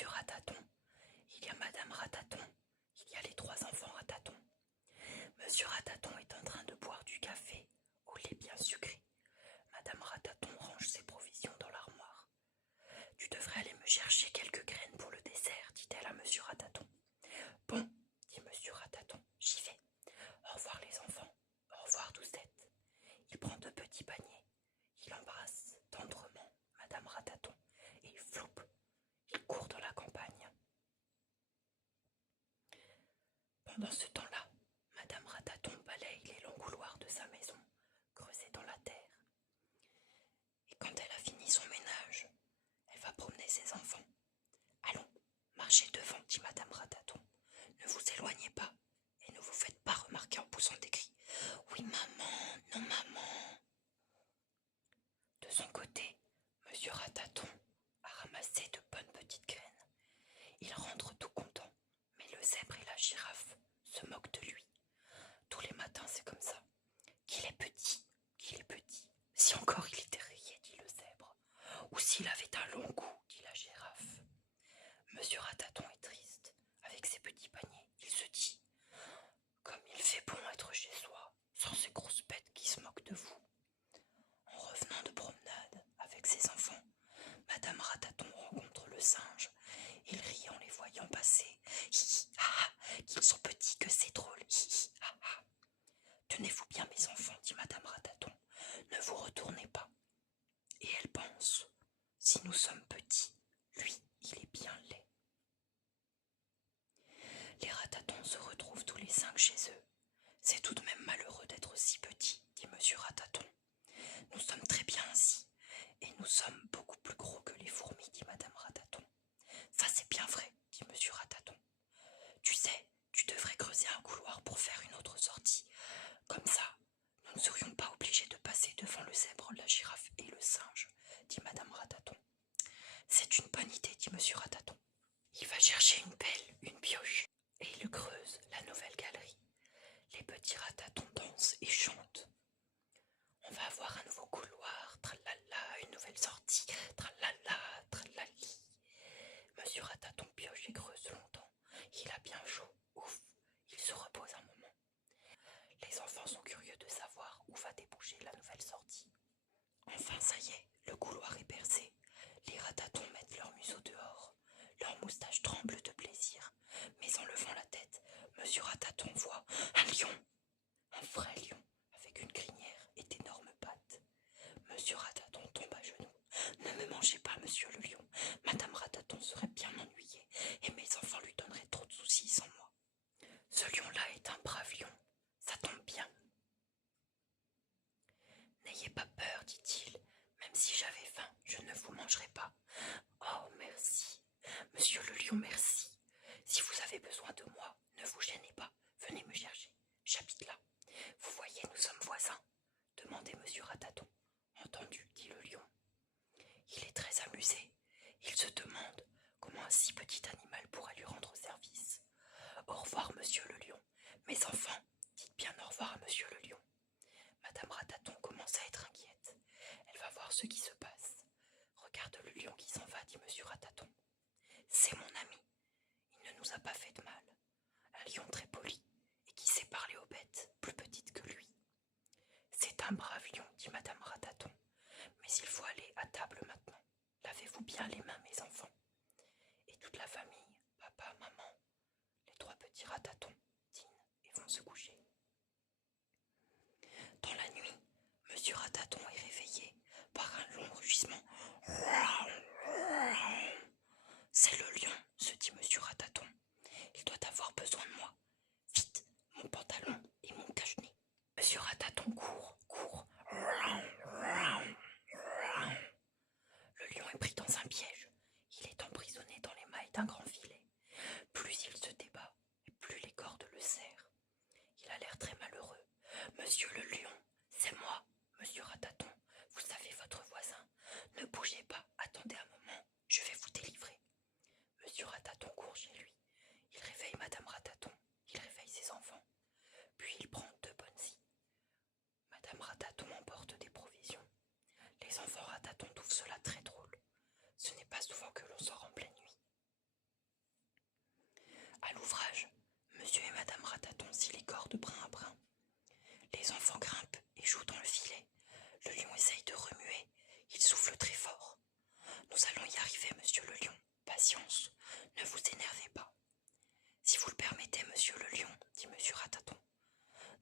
Monsieur Rataton, il y a Madame Rataton, il y a les 3 enfants Rataton. Monsieur Rataton est en train de boire du café au lait bien sucré. Madame Rataton range ses provisions dans l'armoire. Tu devrais aller me chercher quelques graines pour le dessert, dit-elle à Monsieur Rataton. Bon, dit Monsieur Rataton, j'y vais. Au revoir les enfants, au revoir Doucette. Il prend 2 petits paniers. Il embrasse tendrement Madame Rataton et floup, il court dans la campagne. Pendant ce temps-là, Madame Rataton balaye les longs couloirs de sa maison, creusés dans la terre. Et quand elle a fini son ménage, elle va promener ses enfants. Allons, marchez devant, dit Madame Rataton. Ne vous éloignez pas et ne vous faites pas remarquer en poussant des cris. Oui, maman, non, maman. De son côté, Monsieur Rataton a ramassé de bonnes petites graines. Il rentre tout content, mais le zèbre et la girafe se moquent de lui. Tous les matins, c'est comme ça. Qu'il est petit, qu'il est petit. Si encore il était rayé, dit le zèbre. Ou s'il avait un long cou, dit la girafe. Monsieur Rataton est triste. Avec ses petits paniers, il se dit « Comme il fait bon être chez soi, sans ces grosses bêtes qui se moquent de vous. » En revenant de promenade avec ses enfants, Madame Rataton rencontre le singe. Il rit en les voyant passer. « Hi, hi, ha, ha, qu'ils sont petits, que c'est drôle. Hi, hi, ha, ha. » Tenez-vous bien, mes enfants, dit Madame Rataton. Ne vous retournez pas. Et elle pense, si nous sommes petits, lui, il est bien laid. Les Ratatons se retrouvent tous les 5 chez eux. C'est tout de même malheureux d'être si petits, dit Monsieur Rataton. Nous sommes très bien ainsi, et nous sommes beaucoup plus gros que les fourmis, dit Madame Rataton. Ça c'est bien vrai, dit Monsieur Rataton. Tu sais, tu devrais creuser un couloir pour faire une autre sortie. Comme ça, nous ne serions pas obligés de passer devant le zèbre, la girafe et le singe, dit Madame Rataton. C'est une bonne idée, dit Monsieur Rataton. Il va chercher une pelle, une pioche, et il creuse la nouvelle galerie. Les petits Ratatons dansent et chantent. On va avoir un nouveau couloir, tralala, une nouvelle sortie, tralala, tralali. Monsieur Rataton pioche et creuse longtemps. Il a bien chaud, ouf, il se repose un moment. Les enfants sont curieux de savoir où va déboucher la nouvelle sortie. Enfin, ça y est, le couloir est percé. Les Ratatons mettent leur museau dehors. Leurs moustaches tremblent de plaisir. Mais en levant la tête, Monsieur Rataton voit un lion. Un vrai lion, avec une crinière et d'énormes pattes. Monsieur Rataton tombe à genoux. Ne me mangez pas, monsieur le lion. Madame Rataton serait bien ennuyée, et mes enfants lui donneraient trop de soucis sans moi. Ce lion-là est un brave lion. Ça tombe bien. N'ayez pas peur, dit-il. Même si j'avais faim, je ne vous mangerai pas. Oh, merci. Monsieur le lion, merci. Si vous avez besoin de moi, ne vous gênez pas. Venez me chercher. J'habite là. Vous voyez, nous sommes voisins. Demandait Monsieur Rataton. Entendu, dit le lion. Il est très amusé. Il se demande comment un si petit animal pourrait lui rendre service. Au revoir, monsieur le lion. Mes enfants, dites bien au revoir à monsieur le lion. Madame Rataton commence à être inquiète. Elle va voir ce qui se passe. Regarde le lion qui s'en va, dit Monsieur Rataton. C'est mon ami. Il ne nous a pas fait de mal. Un lion très poli et qui sait parler aux bêtes plus petites que lui. C'est un brave lion, dit Madame Rataton. Mais il faut aller à table maintenant. Lavez-vous bien les mains, mes enfants. Et toute la famille, papa, maman, les 3 petits Ratatons, dînent et vont se coucher. Dans la nuit, Monsieur Rataton est réveillé par un long rugissement. C'est le lion, se dit Monsieur Rataton. Il doit avoir besoin de moi. Vite, mon pantalon et mon cache-nez. Monsieur Rataton court, court. Le lion est pris dans un piège. Il est emprisonné dans les mailles d'un grand filet. Plus il se débat, et plus les cordes le serrent. Il a l'air très malheureux. Monsieur le lion, c'est moi, Monsieur Rataton. Vous savez votre voisin. Ne bougez pas, attendez un moment, je vais vous délivrer. Monsieur Rataton court chez lui. Il réveille Madame Rataton. Il réveille ses enfants. Puis il prend 2 bonnes scies. Madame Rataton emporte des provisions. Les enfants Rataton trouvent cela très drôle. souffle très fort. Nous allons y arriver, monsieur le lion. Patience, ne vous énervez pas. Si vous le permettez, monsieur le lion, dit monsieur Rataton,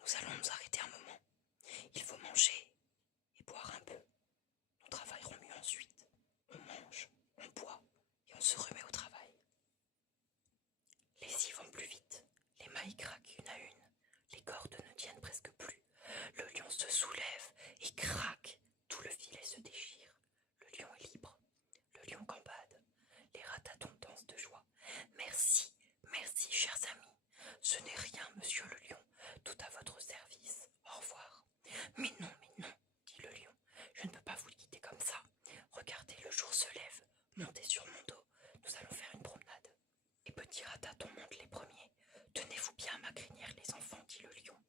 nous allons nous arrêter un moment. Il faut manger et boire un peu. Nous travaillerons mieux ensuite. On mange, on boit et on se remet au travail. Les scies vont plus vite. Les mailles craquent une à une. Les cordes ne tiennent presque plus. Le lion se soulève et craque. Tout le filet se déchire. Le lion est libre. Le lion gambade. Les ratatons dansent de joie. Merci, merci, chers amis. Ce n'est rien, monsieur le lion. Tout à votre service. Au revoir. Mais non, dit le lion. Je ne peux pas vous quitter comme ça. Regardez, le jour se lève. Montez sur mon dos. Nous allons faire une promenade. Les petits ratatons montent les premiers. Tenez-vous bien à ma crinière, les enfants, dit le lion.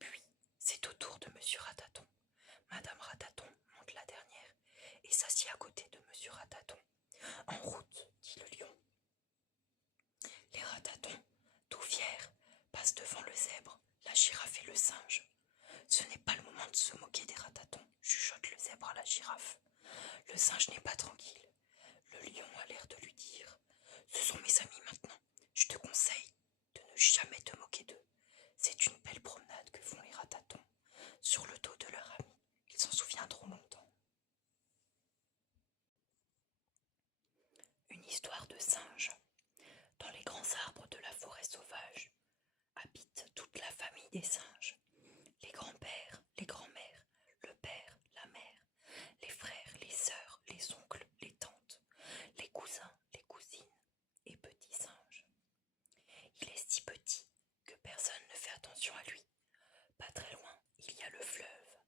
Puis, c'est au tour de monsieur Rataton. Madame Rataton monte la dernière et s'assied à côté de monsieur Rataton. En route, dit le lion. Les ratatons, tout fiers, passent devant le zèbre, la girafe et le singe. Ce n'est pas le moment de se moquer des ratatons, chuchote le zèbre à la girafe. Le singe n'est pas tranquille. Le lion a l'air de lui dire « Ce sont mes amis maintenant. Je te conseille de ne jamais te moquer d'eux. C'est une belle promenade que font les ratatons sur le dos de leur ami. Ils s'en souviendront longtemps. » Une histoire de singe. Dans les grands arbres de la forêt sauvage habite toute la famille des singes. Les grands-pères, les grands-mères, le père, la mère, les frères, les sœurs, les oncles, les tantes, les cousins, les cousines et petits singes. Il est si petit que personne ne fait attention à lui. Pas très loin, il y a le fleuve,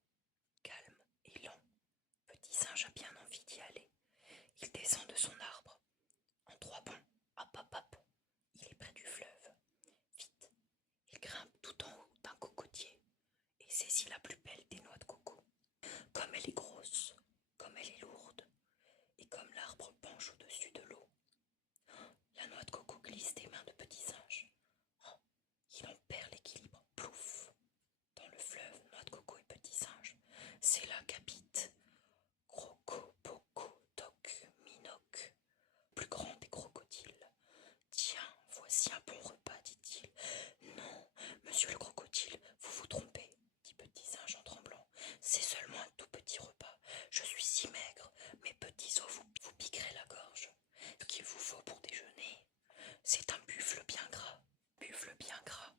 calme et lent. Petit singe a bien envie d'y aller. Il descend de son arbre. En 3 bonds, hop hop hop, il est près du fleuve. Vite, il grimpe tout en haut d'un cocotier et saisit la plus belle des noix de coco. Comme elle est grosse, comme elle est lourde, et comme l'arbre penche au-dessus de l'eau, la noix de coco glisse des mains de petit singe. Oh, il en perd l'équilibre, plouf. Dans le fleuve, noix de coco et petit singe, c'est là qu'habite Croco, Poco, Toc, Minoc, plus grand des crocodiles. Tiens, voici un bon repas, dit-il. Non, monsieur le crocodile, vous vous trompez, dit petit singe en tremblant. C'est seulement un tout petit repas. Je suis si maigre, mes petits os vous piqueraient la gorge. Ce qu'il vous faut pour déjeuner, c'est un buffle bien gras. Buffle bien gras.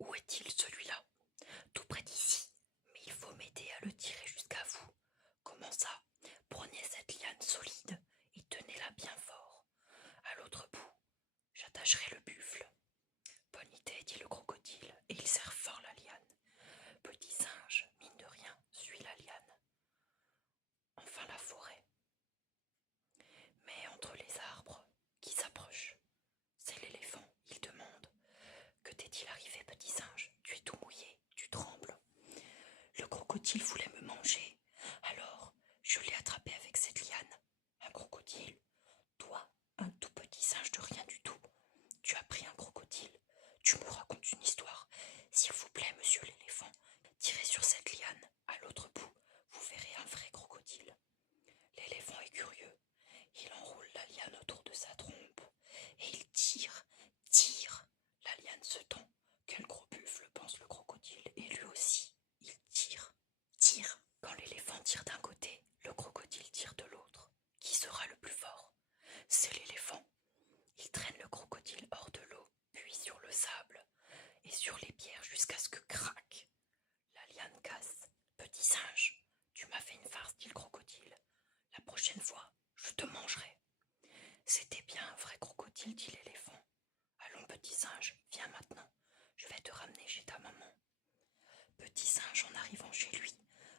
Où est-il celui-là? Tout près d'ici, mais il faut m'aider à le tirer jusqu'à vous. Comment ça? Prenez cette liane solide et tenez-la bien fort. À l'autre bout, j'attacherai le buffle. Bonne idée, dit le crocodile, et il serre fort la liane. Petit singe, mine de rien, suit la liane. Enfin la forêt. Mais entre les arbres, qui s'approchent? C'est l'éléphant, il demande. Que t'est-il arrivé, petit singe? Tu es tout mouillé, tu trembles. Le crocodile voulait me manger, alors je l'ai attrapé avec cette liane. Un crocodile? Toi, un tout petit singe de rien du tout. Tu as pris un crocodile. Tu me racontes une histoire. S'il vous plaît, monsieur l'éléphant, tirez sur cette liane. À l'autre bout, vous verrez un vrai crocodile. L'éléphant est curieux. Il enroule la liane autour de sa trompe et il tire. La liane se tend. Quel gros buffle, pense le crocodile. Et lui aussi, il tire. Quand l'éléphant tire d'un côté, le crocodile tire de l'autre. Qui sera le plus fort? C'est l'éléphant. Il traîne le crocodile hors de l'eau, puis sur le sable et sur les pierres jusqu'à ce que craque. La liane casse. Petit singe, tu m'as fait une farce, dit le crocodile. La prochaine fois, je te mangerai. C'était bien un vrai crocodile, dit l'éléphant. Allons, petit singe, viens maintenant. Je vais te ramener chez ta maman. Petit singe, en arrivant chez lui,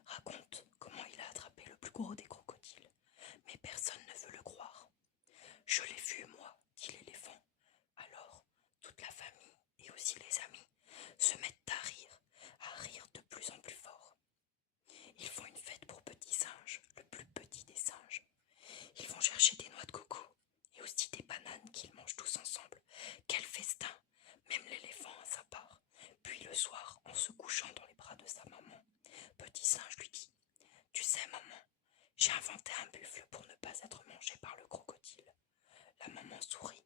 raconte comment il a attrapé le plus gros des crocodiles. Mais personne ne veut le croire. Je l'ai vu, moi, dit l'éléphant. Alors, toute la famille et aussi les amis se mettent à rire de plus en plus fort. Ils font une fête pour Petit Singe, le plus petit des singes. Ils vont chercher des noix de coco et aussi des bananes qu'ils mangent tous ensemble. Quel festin! Même l'éléphant a sa part. Puis le soir, en se couchant dans les bras de sa maman, Petit Singe lui dit « Tu sais, maman, J'ai inventé un buffle pour ne pas être mangé par le crocodile. La maman sourit